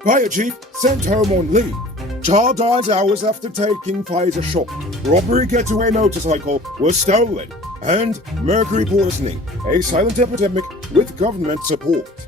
Fire chief sent home on leave. Child dies hours after taking Pfizer shot. Robbery getaway motorcycle was stolen. And mercury poisoning, a silent epidemic with government support.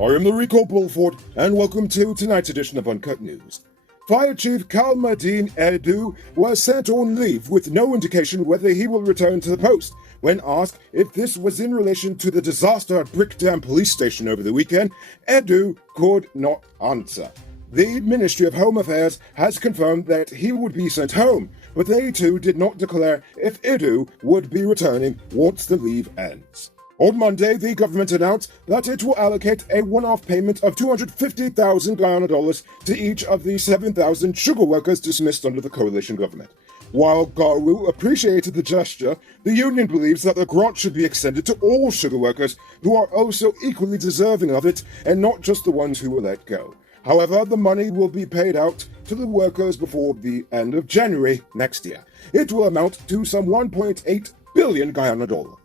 I am the Rico Bulford, and welcome to tonight's edition of Uncut News. Fire Chief Kalmadine Edu was sent on leave with no indication whether he will return to the post. When asked if this was in relation to the disaster at Brickdam Police Station over the weekend, Edu could not answer. The Ministry of Home Affairs has confirmed that he would be sent home, but they too did not declare if Edu would be returning once the leave ends. On Monday, the government announced that it will allocate a one-off payment of 250,000 Guyana dollars to each of the 7,000 sugar workers dismissed under the coalition government. While Garu appreciated the gesture, the union believes that the grant should be extended to all sugar workers who are also equally deserving of it and not just the ones who were let go. However, the money will be paid out to the workers before the end of January next year. It will amount to some 1.8 billion Guyana dollars.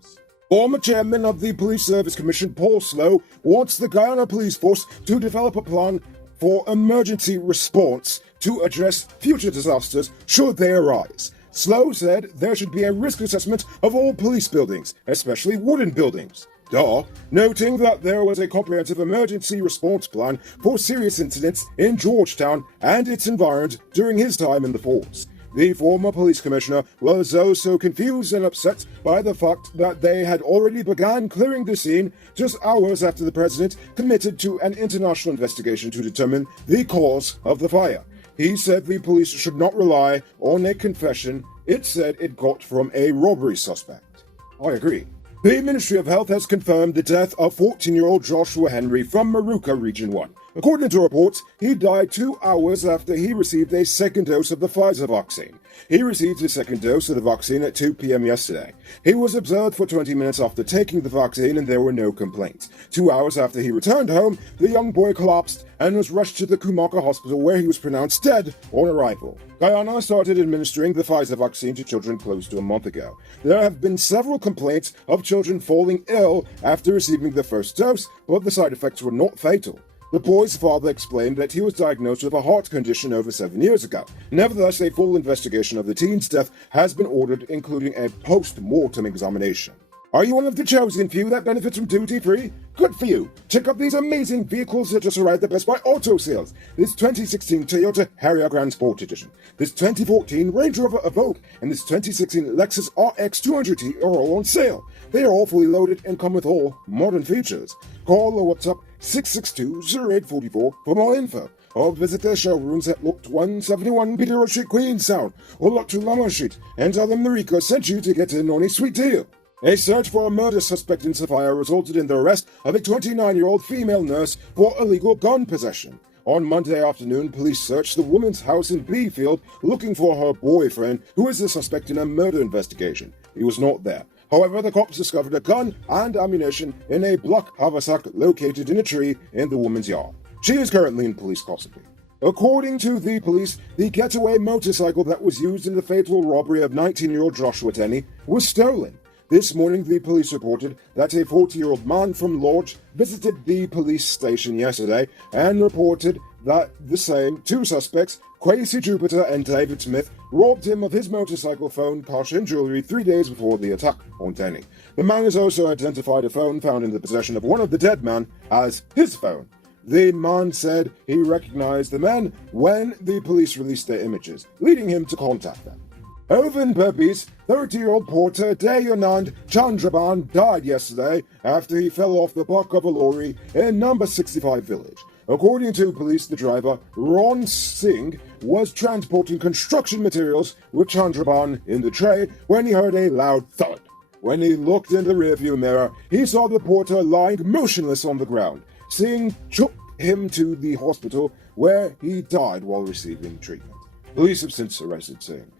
Former chairman of the Police Service Commission, Paul Slow, wants the Guyana Police Force to develop a plan for emergency response to address future disasters should they arise. Slow said there should be a risk assessment of all police buildings, especially wooden buildings. Noting that there was a comprehensive emergency response plan for serious incidents in Georgetown and its environs during his time in the force. The former police commissioner was also confused and upset by the fact that they had already begun clearing the scene just hours after the president committed to an international investigation to determine the cause of the fire. He said the police should not rely on a confession it said it got from a robbery suspect. I agree. The Ministry of Health has confirmed the death of 14-year-old Joshua Henry from Maruka Region 1. According to reports, he died 2 hours after he received a second dose of the Pfizer vaccine. He received his second dose of the vaccine at 2 p.m. yesterday. He was observed for 20 minutes after taking the vaccine and there were no complaints. 2 hours after he returned home, the young boy collapsed and was rushed to the Kumaka hospital where he was pronounced dead on arrival. Guyana started administering the Pfizer vaccine to children close to a month ago. There have been several complaints of children falling ill after receiving the first dose, but the side effects were not fatal. The boy's father explained that he was diagnosed with a heart condition over 7 years ago. Nevertheless, a full investigation of the teen's death has been ordered, including a post-mortem examination. Are you one of the chosen few that benefits from Dutyfree? Good for you! Check out these amazing vehicles that just arrived at Best Buy Auto Sales. This 2016 Toyota Harrier Grand Sport Edition, this 2014 Range Rover Evoque, and this 2016 Lexus RX 200T are all on sale. They are all fully loaded and come with all modern features. Call or WhatsApp 662-0844 for more info, or visit their showrooms at Lot 171 Peter Road Street, Queenstown, or Lot 2 Lamar Street, and tell them the Rico sent you to get in on a sweet deal. A search for a murder suspect in Sophia resulted in the arrest of a 29-year-old female nurse for illegal gun possession. On Monday afternoon, police searched the woman's house in Beefield looking for her boyfriend, who is the suspect in a murder investigation. He was not there. However, the cops discovered a gun and ammunition in a black haversack located in a tree in the woman's yard. She is currently in police custody. According to the police, the getaway motorcycle that was used in the fatal robbery of 19-year-old Joshua Tenney was stolen. This morning, the police reported that a 40-year-old man from Lodge visited the police station yesterday and reported that the same two suspects, Quasi Jupiter and David Smith, robbed him of his motorcycle, phone, cash and jewelry 3 days before the attack on Tenney. The man has also identified a phone found in the possession of one of the dead men as his phone. The man said he recognized the men when the police released their images, leading him to contact them. Oven Peppi's 30-year-old porter Dayanand Chandraban died yesterday after he fell off the back of a lorry in number 65 village. According to police, the driver, Ron Singh, was transporting construction materials with Chandraban in the tray when he heard a loud thud. When he looked in the rearview mirror, he saw the porter lying motionless on the ground. Singh took him to the hospital where he died while receiving treatment. Police have since arrested Singh.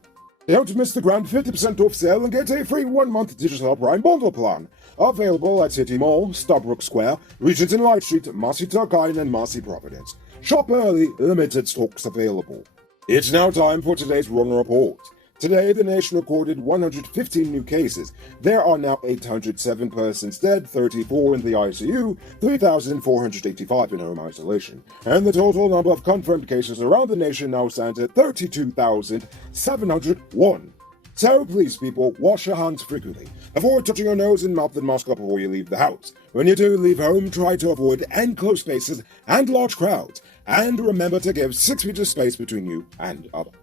Don't miss the grand 50% off sale and get a free 1-month digital Prime bundle plan. Available at City Mall, Starbrook Square, Regent and Light Street, Marcy Turkine and Marcy Providence. Shop early, limited stocks available. It's now time for today's Run Report. Today, the nation recorded 115 new cases. There are now 807 persons dead, 34 in the ICU, 3,485 in home isolation. And the total number of confirmed cases around the nation now stands at 32,701. So please, people, wash your hands frequently. Avoid touching your nose and mouth and mask up before you leave the house. When you do leave home, try to avoid enclosed spaces and large crowds. And remember to give 6 feet of space between you and others.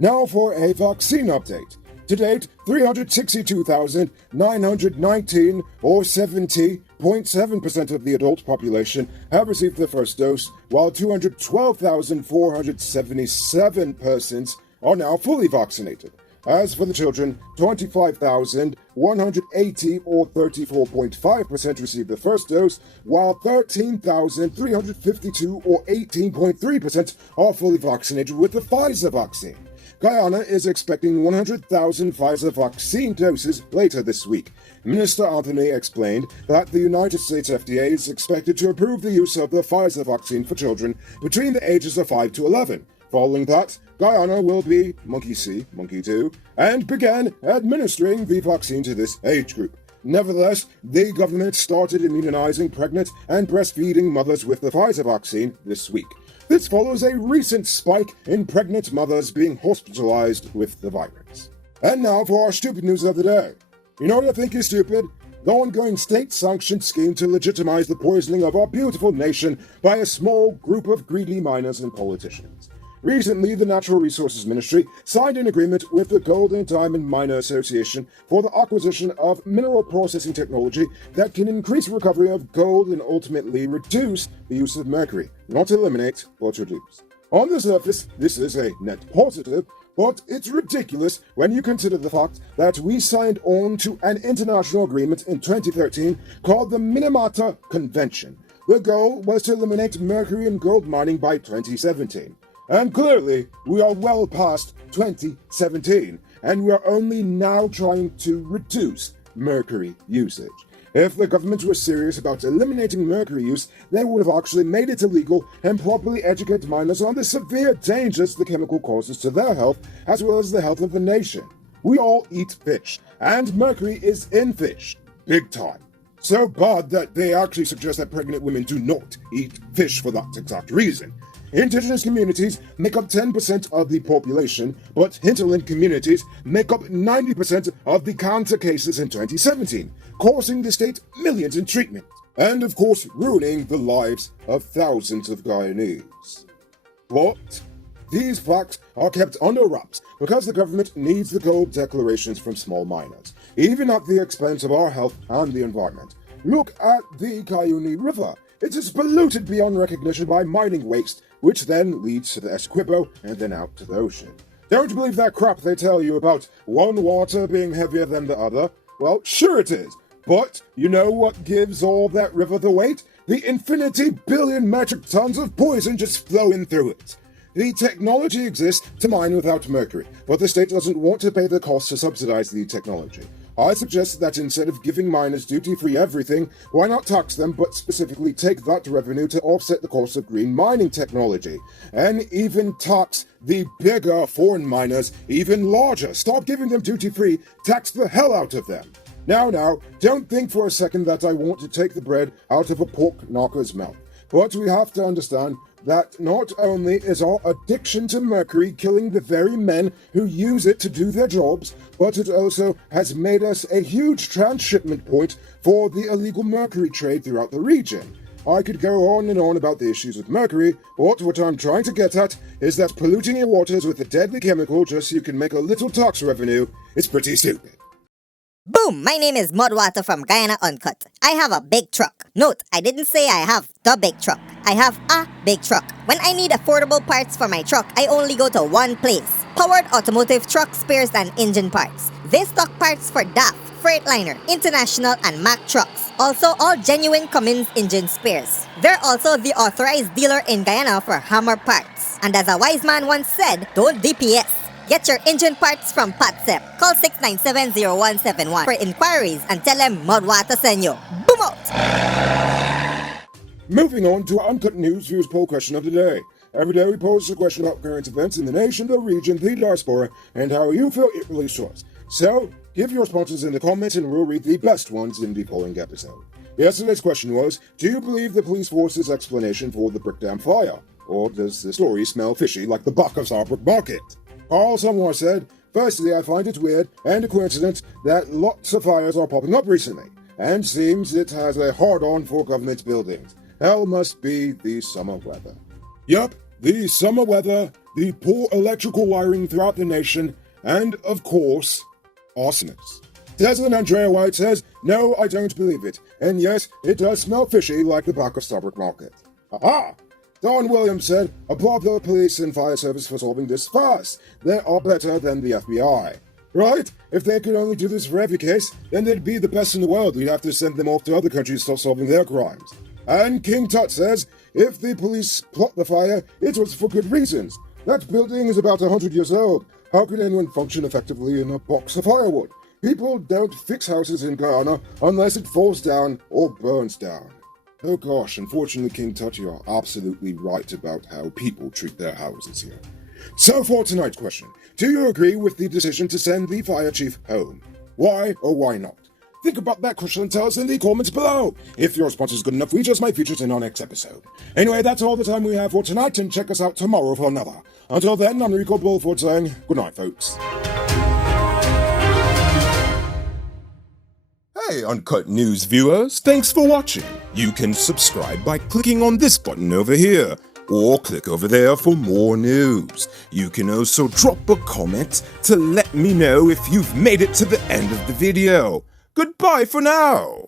Now for a vaccine update. To date, 362,919, or 70.7% of the adult population, have received their first dose, while 212,477 persons are now fully vaccinated. As for the children, 25,180, or 34.5%, received the first dose, while 13,352, or 18.3%, are fully vaccinated with the Pfizer vaccine. Guyana is expecting 100,000 Pfizer vaccine doses later this week. Minister Anthony explained that the United States FDA is expected to approve the use of the Pfizer vaccine for children between the ages of 5 to 11. Following that, Guyana will be monkey see, monkey do, and begin administering the vaccine to this age group. Nevertheless, the government started immunizing pregnant and breastfeeding mothers with the Pfizer vaccine this week. This follows a recent spike in pregnant mothers being hospitalized with the virus. And now for our stupid news of the day. You know what I think is stupid? The ongoing state-sanctioned scheme to legitimize the poisoning of our beautiful nation by a small group of greedy miners and politicians. Recently, the Natural Resources Ministry signed an agreement with the Gold and Diamond Miner Association for the acquisition of mineral processing technology that can increase recovery of gold and ultimately reduce the use of mercury, not eliminate, but reduce. On the surface, this is a net positive, but it's ridiculous when you consider the fact that we signed on to an international agreement in 2013 called the Minamata Convention. The goal was to eliminate mercury in gold mining by 2017. And clearly, we are well past 2017, and we are only now trying to reduce mercury usage. If the government was serious about eliminating mercury use, they would have actually made it illegal and properly educate miners on the severe dangers the chemical causes to their health, as well as the health of the nation. We all eat fish, and mercury is in fish. Big time. So bad that they actually suggest that pregnant women do not eat fish for that exact reason. Indigenous communities make up 10% of the population, but hinterland communities make up 90% of the cancer cases in 2017, costing the state millions in treatment, and of course ruining the lives of thousands of Guyanese. But these facts are kept under wraps because the government needs the gold declarations from small miners, even at the expense of our health and the environment. Look at the Guyanese River. It is polluted beyond recognition by mining waste, which then leads to the Essequibo and then out to the ocean. Don't believe that crap they tell you about one water being heavier than the other. Well, sure it is. But you know what gives all that river the weight? The infinity billion metric tons of poison just flowing through it. The technology exists to mine without mercury, but the state doesn't want to pay the cost to subsidize the technology. I suggest that instead of giving miners duty-free everything, why not tax them, but specifically take that revenue to offset the cost of green mining technology, and even tax the bigger foreign miners even larger. Stop giving them duty-free, tax the hell out of them. Now, don't think for a second that I want to take the bread out of a pork knocker's mouth. But we have to understand that not only is our addiction to mercury killing the very men who use it to do their jobs, but it also has made us a huge transshipment point for the illegal mercury trade throughout the region. I could go on and on about the issues with mercury, but what I'm trying to get at is that polluting your waters with a deadly chemical just so you can make a little tax revenue is pretty stupid. Boom! My name is Mudwater from Guyana Uncut. I have a big truck. Note, I didn't say I have the big truck. I have a big truck. When I need affordable parts for my truck, I only go to one place. Powered Automotive Truck Spares and Engine Parts. They stock parts for DAF, Freightliner, International, and Mack trucks. Also, all genuine Cummins engine spares. They're also the authorized dealer in Guyana for Hammer parts. And as a wise man once said, don't DPS. Get your engine parts from Patsep. Call 697-0171 for inquiries and tell them Mudwater send you. Boom out! Moving on to our Uncut News Viewers poll question of the day. Every day we pose a question about current events in the nation, the region, the diaspora, and how you feel it relates to us. So, give your responses in the comments and we'll read the best ones in the following episode. Yesterday's question was, do you believe the police force's explanation for the Brickdam fire? Or does the story smell fishy like the Buck of Starbrook Market? Carl Somewhere said, firstly, I find it weird and a coincidence that lots of fires are popping up recently, and seems it has a hard-on for government buildings. Hell must be the summer weather. Yup, the summer weather, the poor electrical wiring throughout the nation, and, of course, arsonists. Desmond Andrea White says, no, I don't believe it, and yes, it does smell fishy like the back of Starbrook Market. Aha! Don Williams said, applaud the police and fire service for solving this fast. They are better than the FBI. Right? If they could only do this for every case, then they'd be the best in the world. We'd have to send them off to other countries to start solving their crimes. And King Tut says, if the police plot the fire, it was for good reasons. That building is about 100 years old. How could anyone function effectively in a box of firewood? People don't fix houses in Guyana unless it falls down or burns down. Oh gosh, unfortunately, King Tut, you are absolutely right about how people treat their houses here. So for tonight's question, do you agree with the decision to send the fire chief home? Why or why not? Think about that question and tell us in the comments below. If your response is good enough, we just might feature it in our next episode. Anyway, that's all the time we have for tonight, and check us out tomorrow for another. Until then, I'm Rico Bulford saying good night, folks. Hey, Uncut News viewers, thanks for watching. You can subscribe by clicking on this button over here, or click over there for more news. You can also drop a comment to let me know if you've made it to the end of the video. Goodbye for now.